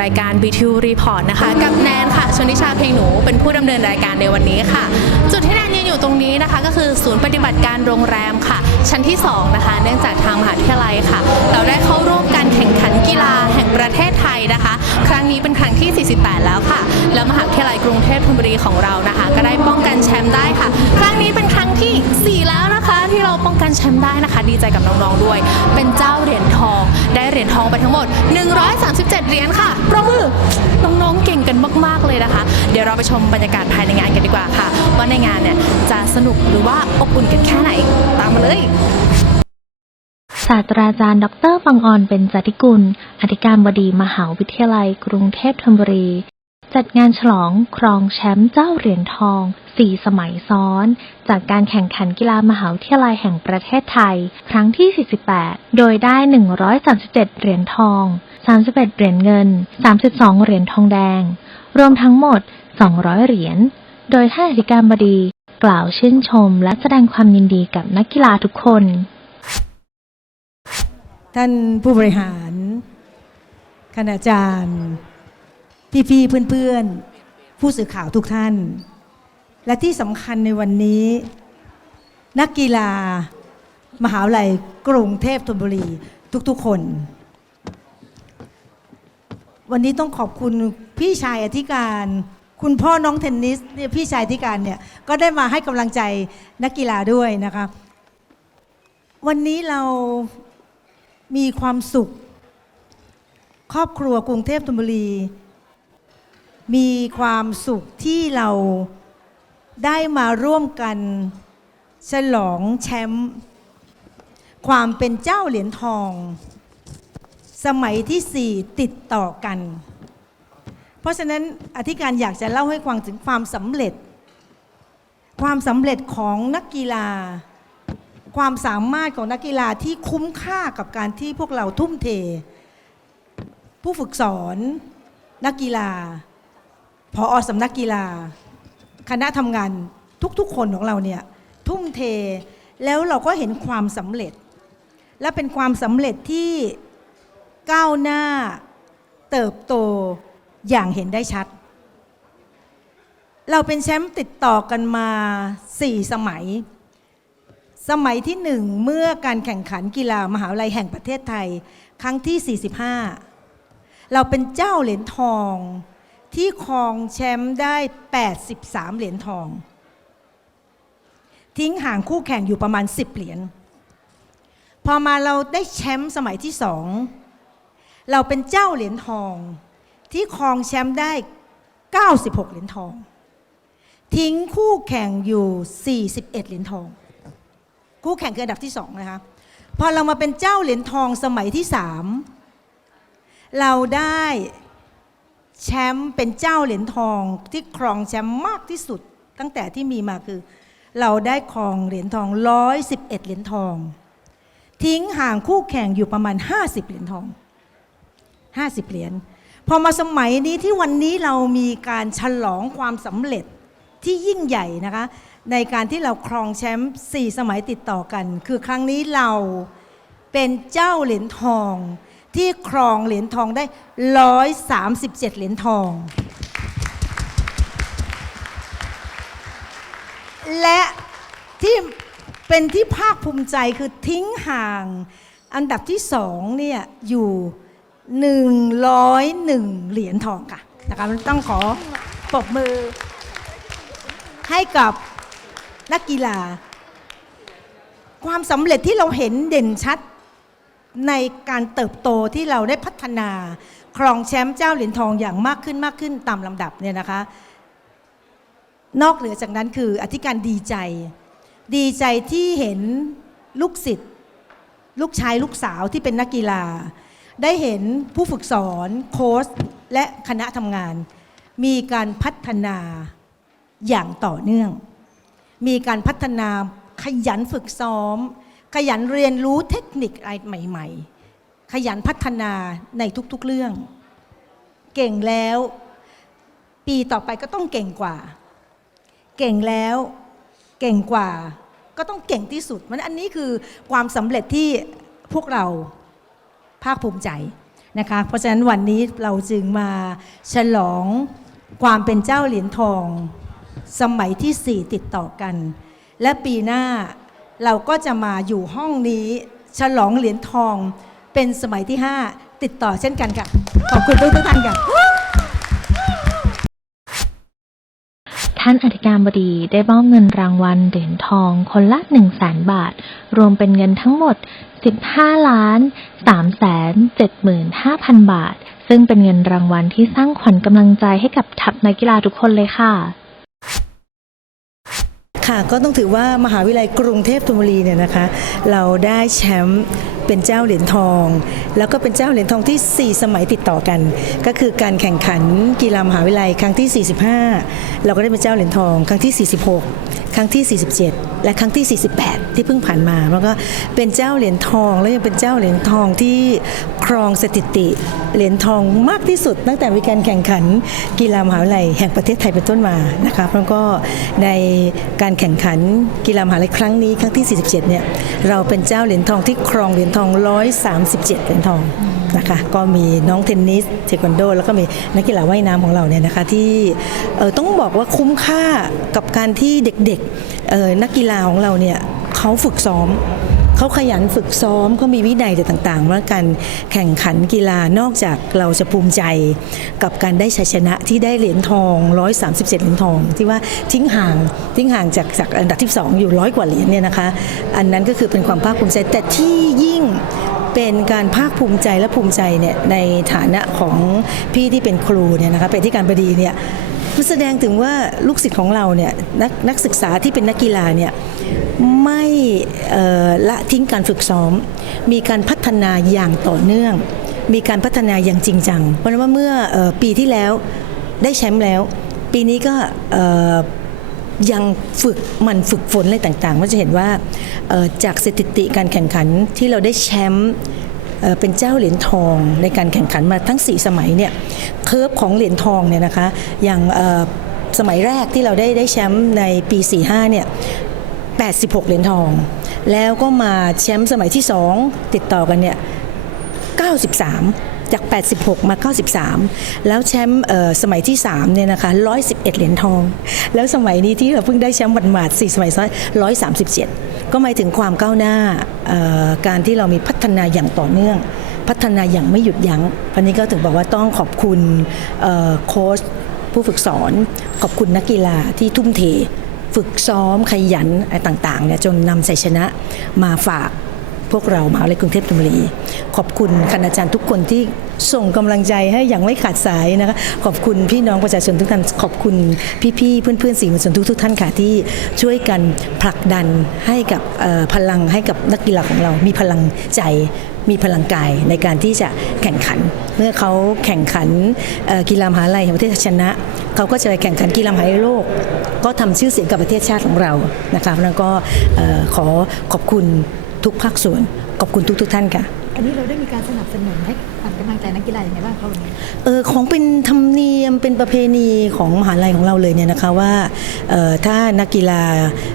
รับเข้าสู่รายการ B2 Report นะคะ กับแนนค่ะชนิชาเพลงหนูเป็นผู้ดำเนินรายการในวันนี้ค่ะ จุดที่แนนยืนอยู่ตรงนี้นะคะ ก็คือศูนย์ปฏิบัติการโรงแรมค่ะ ชั้นที่ 2 นะคะ เนื่องจากทางมหาวิทยาลัยค่ะ เราได้เข้าร่วมการแข่งขันกีฬาแห่งประเทศไทยนะคะ ครั้งนี้เป็นครั้งที่ 48 แล้วค่ะ แล้วมหาวิทยาลัยกรุงเทพธนบุรีของเรานะคะ ก็ได้ป้องกันแชมป์ได้ค่ะ ครั้งนี้เป็นครั้งทีสี่4 แล้ว ที่เราป้องกันแชมป์ได้นะคะ ดีใจกับน้องๆด้วย เป็นเจ้าเหรียญทอง ได้เหรียญทองไปทั้งหมด 137 เหรียญค่ะปรบมือน้องๆเก่งกันมาก ๆเลยนะคะ เดี๋ยวเราไปชมบรรยากาศภายในงานกันดีกว่าค่ะ ว่าในงานเนี่ยจะสนุกหรือว่าอบอุ่นกันแค่ไหนตามมาเลยศาสตราจารย์ ดรฟังออนเป็นจติกุล อธิการบดีมหาวิทยาลัย กรุงเทพธนบุรี จัดงานฉลองครองแชมป์เจ้าเหรียญทองสี่สมัยซ้อน จากการแข่งขันกีฬามหาวิทยาลัยแห่งประเทศไทย ครั้งที่ 48 โดยได้ 137 เหรียญทอง 31 เหรียญเงิน 32 เหรียญทองแดง รวมทั้งหมด 200 เหรียญ โดยท่านอธิการบดี กล่าวชื่นชมและแสดงความยินดีกับนักกีฬาทุกคน ท่านผู้บริหารคณาจารย์ พี่ๆเพื่อนๆ ผู้สื่อข่าวทุกท่าน และที่สำคัญในวันนี้ นักกีฬา มหาวิทยาลัยกรุงเทพธนบุรีทุกๆคน วันนี้ต้องขอบคุณพี่ชายอธิการ คุณพ่อน้องเทนนิสเนี่ยพี่ชายอธิการเนี่ยก็ได้มาให้กำลังใจนักกีฬาด้วยนะคะวันนี้เรามีความสุข ครอบครัวกรุงเทพธนบุรี มีความสุขที่เราได้มาร่วมกันฉลองแชมป์ความเป็นเจ้าเหรียญทอง สมัยที่สี่ติดต่อกัน เพราะฉะนั้นอธิการอยากจะเล่าให้ฟังถึงความสำเร็จ ความสำเร็จของนักกีฬา ความสามารถของนักกีฬาที่คุ้มค่ากับการที่พวกเราทุ่มเท ผู้ฝึกสอนนักกีฬา พออสำนักกีฬา คณะทำงานทุกๆ คนของเราเนี่ยทุ่มเทแล้วเราก็เห็นความสำเร็จ และเป็นความสำเร็จที่ก้าวหน้าเติบโตอย่างเห็นได้ชัด เราเป็นแชมป์ติดต่อกันมาสี่สมัย สมัยที่หนึ่งเมื่อการแข่งขันกีฬามหาวิทยาลัยแห่งประเทศไทย ครั้งที่ 45 เราเป็นเจ้าเหรียญทอง ที่ครองแชมป์ได้ 83 เหรียญทอง ทิ้งห่างคู่แข่งอยู่ประมาณ 10 เหรียญ พอมาเราได้แชมป์สมัยที่สอง เราเป็นเจ้าเหรียญทอง ที่ครองแชมป์ได้ 96 เหรียญทอง ทิ้งคู่แข่งอยู่ 41 เหรียญทอง คู่แข่งคืออันดับที่สองนะคะ พอเรามาเป็นเจ้าเหรียญทองสมัยที่สามเราได้ แชมป์เป็นเจ้าเหรียญทองที่ครองแชมป์มากที่สุด ตั้งแต่ที่มีมาคือ เราได้ครองเหรียญทอง 111 เหรียญทอง ทิ้งห่างคู่แข่งอยู่ประมาณ 50 เหรียญทอง 50 เหรียญพอมาสมัยนี้ที่วันนี้เรามีการฉลองความสำเร็จที่ยิ่งใหญ่นะคะ ในการที่เราครองแชมป์4สมัยติดต่อกัน คือครั้งนี้เราเป็นเจ้าเหรียญทอง ที่ครองเหรียญทองได้ 137 เหรียญทอง และที่เป็นที่ภาคภูมิใจคือทิ้งห่างอันดับที่สองเนี่ยอยู่ 101 เหรียญทองค่ะนะคะต้องขอปรบมือให้กับนักกีฬา ความสำเร็จที่เราเห็นเด่นชัด ในการเติบโตที่เราได้พัฒนา ครองแชมป์เจ้าเหรียญทองอย่างมากขึ้นมากขึ้นตามลำดับเนี่ยนะคะ นอกเหนือจากนั้นคืออธิการดีใจ ดีใจที่เห็นลูกศิษย์ลูกชายลูกสาวที่เป็นนักกีฬา ได้เห็นผู้ฝึกสอนโค้ชและคณะทำงาน มีการพัฒนาอย่างต่อเนื่อง มีการพัฒนาขยันฝึกซ้อม ขยันเรียนรู้เทคนิคอะไรใหม่ ๆ ขยันพัฒนาในทุกๆเรื่อง เก่งแล้ว ปีต่อไปก็ต้องเก่งกว่า เก่งแล้วเก่งกว่า ก็ต้องเก่งที่สุดมันอันนี้คือความสำเร็จที่พวกเราภาคภูมิใจนะคะ เพราะฉะนั้นวันนี้เราจึงมาฉลองความเป็นเจ้าเหรียญทอง สมัยที่ 4 ติดต่อกัน และปีหน้า เราก็จะมาอยู่ห้องนี้ฉลองเหรียญทองเป็นสมัยที่ 5 ติดต่อเช่นกันค่ะ ขอบคุณทุกท่านค่ะท่านอธิการบดีได้มอบเงินรางวัลเหรียญทองคนละ1 0 0 0 0แสนบาท รวมเป็นเงินทั้งหมด 15ล้าน3แสน75,000 บาท ซึ่งเป็นเงินรางวัลที่สร้างขวัญกำลังใจให้กับทัพนักกีฬาทุกคนเลยค่ะ ค่ะก็ต้องถือว่ามหาวิทยาลัยกรุงเทพธนบุรีเนี่ยนะคะ เราได้แชมป์เป็นเจ้าเหรียญทอง แล้วก็เป็นเจ้าเหรียญทองที่ 4 สมัยติดต่อกัน ก็คือการแข่งขันกีฬามหาวิทยาลัยครั้งที่ 45 เราก็ได้เป็นเจ้าเหรียญทองครั้งที่ 46 ครั้งที่ 47 และครั้งที่ 48 ที่เพิ่งผ่านมาแล้วก็เป็นเจ้าเหรียญทองแล้วยังเป็นเจ้าเหรียญทองที่ ครองสถิติเหรียญทองมากที่สุด ตั้งแต่มีการแข่งขันกีฬามหาวิทยาลัยแห่งประเทศไทยเป็นต้นมานะคะแล้วก็ในการแข่งขันกีฬามหาวิทยาลัยครั้งนี้ครั้งที่ 47 เนี่ยเราเป็นเจ้าเหรียญทองที่ครองเหรียญทอง 137 เหรียญทองนะคะก็มีน้องเทนนิสเทควันโด แล้วก็มีนักกีฬาว่ายน้ำของเราเนี่ยนะคะที่เอ่อต้องบอกว่าคุ้มค่ากับการที่เด็กๆเอ่อนักกีฬาของเราเนี่ยเขาฝึกซ้อม เขาขยันฝึกซ้อมเขามีวินัยต่างๆ ว่าการแข่งขันกีฬานอกจากเราจะภูมิใจกับการได้ชัยชนะที่ได้เหรียญทอง 137 เหรียญทอง ที่ว่าทิ้งห่างทิ้งห่างจากจากอันดับที่ 2 อยู่ร้อยกว่าเหรียญเนี่ยนะคะ อันนั้นก็คือเป็นความภาคภูมิใจแต่ที่ยิ่งเป็นการภาคภูมิใจและภูมิใจเนี่ยในฐานะของพี่ที่เป็นครูเนี่ยนะคะเป็นที่การบดีเนี่ยมันแสดงถึงว่าลูกศิษย์ของเราเนี่ยนักนักศึกษาที่เป็นนักกีฬาเนี่ย ไม่ละทิ้งการฝึกซ้อม มีการพัฒนาอย่างต่อเนื่อง มีการพัฒนาอย่างจริงจัง เพราะฉะนั้นว่าเมื่ออปีที่แล้วได้แชมป์แล้ว ปีนี้ก็ยังฝึกมันฝึกฝนอะไรต่างๆ ก็จะเห็นว่าจากสถิติการแข่งขันที่เราได้แชมป์เป็นเจ้าเหรียญทองในการแข่งขันมาทั้ง 4 สมัยเนี่ยเคร์ฟของเหรียญทองเนี่ยนะคะอย่างสมัยแรกที่เราได้ได้แชมป์ในปี 45เนี่ย 86 เหรียญทอง แล้วก็มาแชมป์สมัยที่ 2 ติดต่อกันเนี่ย 93 จาก 86 มา 93 แล้วแชมป์สมัยที่ 3 เนี่ยนะคะ 111 เหรียญทอง แล้วสมัยนี้ที่เราเพิ่งได้แชมป์หมาดๆ4สมัยซ้อน137 ก็หมายถึงความก้าวหน้าการที่เรามีพัฒนาอย่างต่อเนื่อง พัฒนาอย่างไม่หยุดยัง้งวันนี้ก็ถึงบอกว่าต้องขอบคุณโค้ชผู้ฝึกสอน ขอบคุณนักกีฬาที่ทุ่มเท ฝึกซ้อมขยันอะไรต่างๆเนี่ยจนนำชัยชนะมาฝาก พวกเรามหาวิทยาลัยกรุงเทพธนบุรี ขอบคุณคณาจารย์ทุกคนที่ส่งกำลังใจให้อย่างไม่ขาดสายนะคะขอบคุณพี่น้องประชาชนทุกท่านขอบคุณพี่ๆเพื่อนๆสื่อมวลชนทุกๆท่านค่ะที่ช่วยกันผลักดันให้กับพลังให้กับนักกีฬาของเรา มีพลังใจมีพลังกายในการที่จะแข่งขัน เมื่อเขาแข่งขันกีฬามหาลัยแห่งประเทศชนะ เขาก็จะไปแข่งขันกีฬามหาลัยโลก ก็ทำชื่อเสียงกับประเทศชาติของเรานะคะแล้วก็ขอขอบคุณ ทุกภาคส่วน ขอบคุณทุกทุกๆท่านค่ะอันนี้เราได้มีการสนับสนุนให้ขวัญกำลังใจนักกีฬาอย่างไรบ้างคะวันนี้เออของเป็นธรรมเนียมเป็นประเพณีของมหาลัยของเราเลยเนี่ยนะคะว่าเอ่อถ้านักกีฬา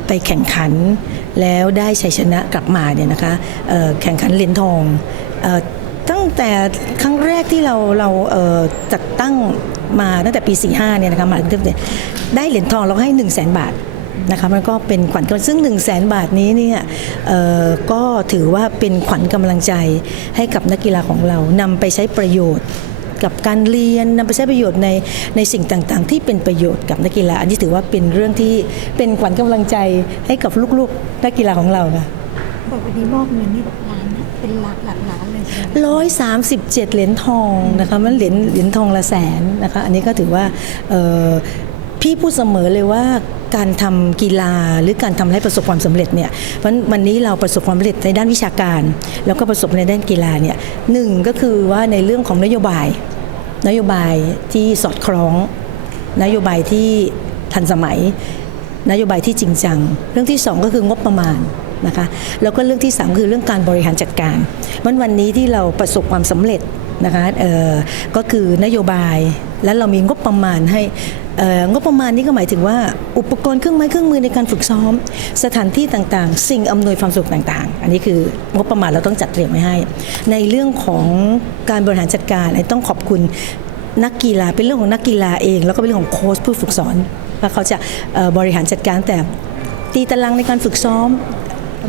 ไปแข่งขัน แล้วได้ชัยชนะกลับมาเนี่ยนะคะเอ่อแข่งขันเหรียญทองเอ่อตั้งแต่ครั้งแรกที่เราเราเอ่อจัดตั้งมาตั้งแต่ปี 45เนี่ยนะคะมหาวิทยาลัยได้เหรียญทองเราให้ 1 0 0 0 0แบาท นะคะมันก็เป็นขวัญกำลังซึ่ง1นึ่งแสนบาทนี้เนี่ยเอ่อก็ถือว่าเป็นขวัญกำลังใจให้กับนักกีฬาของเรานำไปใช้ประโยชน์กับการเรียนนำไปใช้ประโยชน์ในในสิ่งต่างๆ ที่เป็นประโยชน์กับนักกีฬาอันนี้ถือว่าเป็นเรื่องที่เป็นขวัญกำลังใจให้กับลูกๆนักกีฬาของเราค่ะบอกวันนี้มอบเงินนี่แบบล้านนะเป็นหลักหลักล้านเลยใช่ไหมร้อยสามสิบเจ็ดเหรียญทองนะคะมันเหรียญเหรียญทองละแสนนะคะอันนี้ก็ถือว่าเอ่อ พี่พูดเสมอเลยว่าการทำกีฬาหรือการทำให้ประสบความสำเร็จเนี่ยเพราะวันนี้เราประสบความสำเร็จในด้านวิชาการ แล้วก็ประสบในด้านกีฬาเนี่ยหนึ่งก็คือว่าในเรื่องของนโยบาย นโยบายที่สอดคล้อง นโยบายที่ทันสมัย นโยบายที่จริงจัง เรื่องที่สองก็คืองบประมาณนะคะแล้วก็เรื่องที่สามคือเรื่องการบริหารจัดการวันวันนี้ที่เราประสบความสำเร็จนะคะเออก็คือนโยบายและเรามีงบประมาณให้ งบประมาณนี้ก็หมายถึงว่าอุปกรณ์เครื่องไม้เครื่องมือในการฝึกซ้อม สถานที่ต่างๆ สิ่งอำนวยความสะดวกต่างๆ อันนี้คืองบประมาณเราต้องจัดเตรียมไว้ให้ ในเรื่องของการบริหารจัดการต้องขอบคุณนักกีฬาเป็นเรื่องของนักกีฬาเอง แล้วก็เป็นเรื่องของโค้ชผู้ฝึกสอนว่าเขาจะบริหารจัดการแต่ตีตารางในการฝึกซ้อม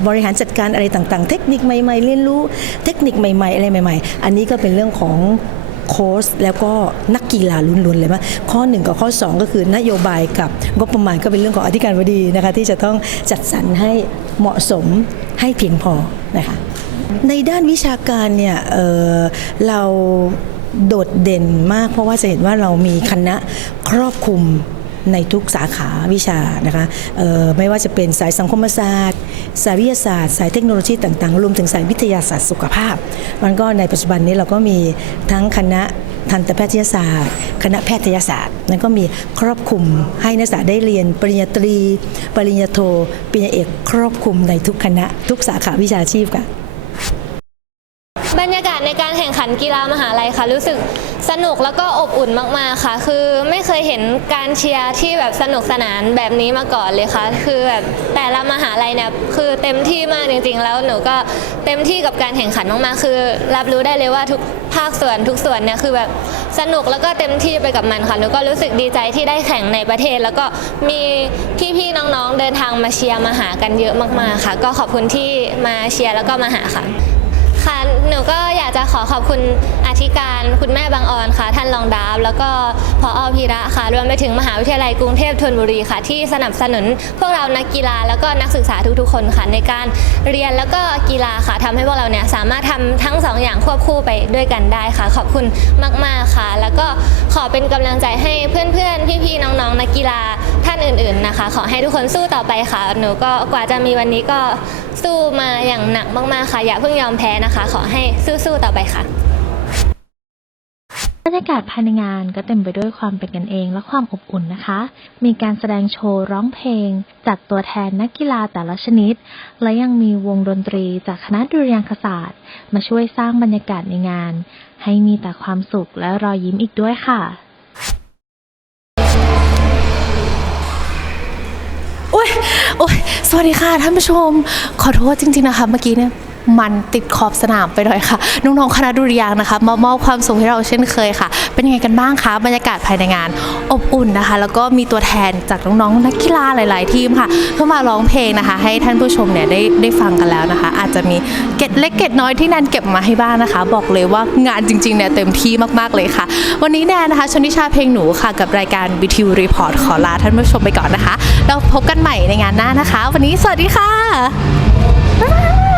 บริหารจัดการอะไรต่างๆ เทคนิคใหม่ๆ เรียนรู้เทคนิคใหม่ ๆ อะไรใหม่ ๆ อันนี้ก็เป็นเรื่องของ โค้ชแล้วก็นักกีฬาลุ้นๆเลยว่าข้อ 1 กับข้อ 2 ก็คือนโยบายกับงบประมาณก็เป็นเรื่องของอธิการบดีนะคะที่จะต้องจัดสรรให้เหมาะสมให้เพียงพอนะคะในด้านวิชาการเนี่ยเเราโดดเด่นมากเพราะว่าจะเห็นว่าเรามีคณะครอบคลุม ในทุกสาขาวิชานะคะไม่ว่าจะเป็นสายสังคมศาสตร์ สายวิทยาศาสตร์ สายเทคโนโลยีต่างๆ รวมถึงสายวิทยาศาสตร์สุขภาพ มันก็ในปัจจุบันนี้เราก็มีทั้งคณะทันตแพทยศาสตร์ คณะแพทยศาสตร์นั้นก็มีครอบคลุมให้นักศึกษาได้เรียนปริญญาตรี ปริญญาโท ปริญญาเอก ครอบคลุมในทุกคณะทุกสาขาวิชาชีพค่ะ บรรยากาศในการ แข่งขันกีฬามหาลัยค่ะ รู้สึกสนุกแล้วก็อบอุ่นมากๆค่ะ คือไม่เคยเห็นการเชียร์ที่แบบสนุกสนานแบบนี้มาก่อนเลยค่ะ คือแบบแต่ละมหาลัยเนี่ยคือเต็มที่มากจริง ๆ แล้วหนูก็เต็มที่กับการแข่งขันมากๆ คือ รับรู้ได้เลยว่าทุกภาคส่วนทุกส่วนเนี่ยคือแบบสนุกแล้วก็เต็มที่ไปกับมันค่ะหนูก็รู้สึกดีใจที่ได้แข่งในประเทศ แล้วก็มีพี่ๆน้องๆเดินทางมาเชียร์มาหากันเยอะมากๆค่ะ ก็ขอบคุณที่มาเชียร์แล้วก็มาหาค่ะ หนูก็อยากจะขอขอบคุณ ธิการคุณแม่บางออนค่ะ ท่านรองดาบแล้วก็พออพีระค่ะ รวมไปถึงมหาวิทยาลัยกรุงเทพธนบุรีค่ะ ที่สนับสนุนพวกเรานักกีฬาแล้วก็นักศึกษาทุกๆ คนค่ะ ในการเรียนแล้วก็กีฬาค่ะทำให้พวกเราเนี่ยสามารถทำทั้งสองอย่างควบคู่ไปด้วยกันได้ค่ะ ขอบคุณมาก ๆค่ะ แล้วก็ขอเป็นกำลังใจให้เพื่อนๆ พี่ๆ น้องๆ นักกีฬาท่านอื่น ๆนะคะ ขอให้ทุกคนสู้ต่อไปค่ะ หนูก็กว่าจะมีวันนี้ก็สู้มาอย่างหนักมากๆค่ะ อย่าเพิ่งยอมแพ้นะคะ ขอให้สู้ๆต่อไปค่ะ รรยากาศภายในงานก็เต็มไปด้วยความเป็นกันเองและความอบอุ่นนะคะ มีการแสดงโชว์ร้องเพลง จากตัวแทนนักกีฬาแต่ละชนิด และยังมีวงดนตรีจากคณะดุริยางคศาสตร์ มาช่วยสร้างบรรยากาศในงาน ให้มีแต่ความสุขและรอยยิ้มอีกด้วยค่ะโอ้ยโอ้ยสวัสดีค่ะท่านผู้ชม ขอโทษจริง ๆ นะคะ เมื่อกี้เนี่ย มันติดขอบสนามไปหน่อยค่ะ น้องๆคณะดุริยางนะคะ มามอบความสุขให้เราเช่นเคยค่ะ เป็นยังไงกันบ้างคะบรรยากาศภายในงาน อบอุ่นนะคะ แล้วก็มีตัวแทนจากน้องๆนักกีฬาหลาย ๆ ทีมค่ะเพื่อมาร้องเพลงนะคะ ให้ท่านผู้ชมเนี่ยได้ได้ฟังกันแล้วนะคะ อาจจะมีเก็ดเล็กเก็ดน้อยที่แนนเก็บมาให้บ้างนะคะ บอกเลยว่างานจริงๆเนี่ยเต็มที่มากๆเลยค่ะ วันนี้แนนนะคะชนิชาเพลงหนูค่ะ กับรายการ BTV Report ขอลาท่านผู้ชมไปก่อนนะคะเราพบกันใหม่ในงานหน้านะคะ วันนี้สวัสดีค่ะบ๊ายบาย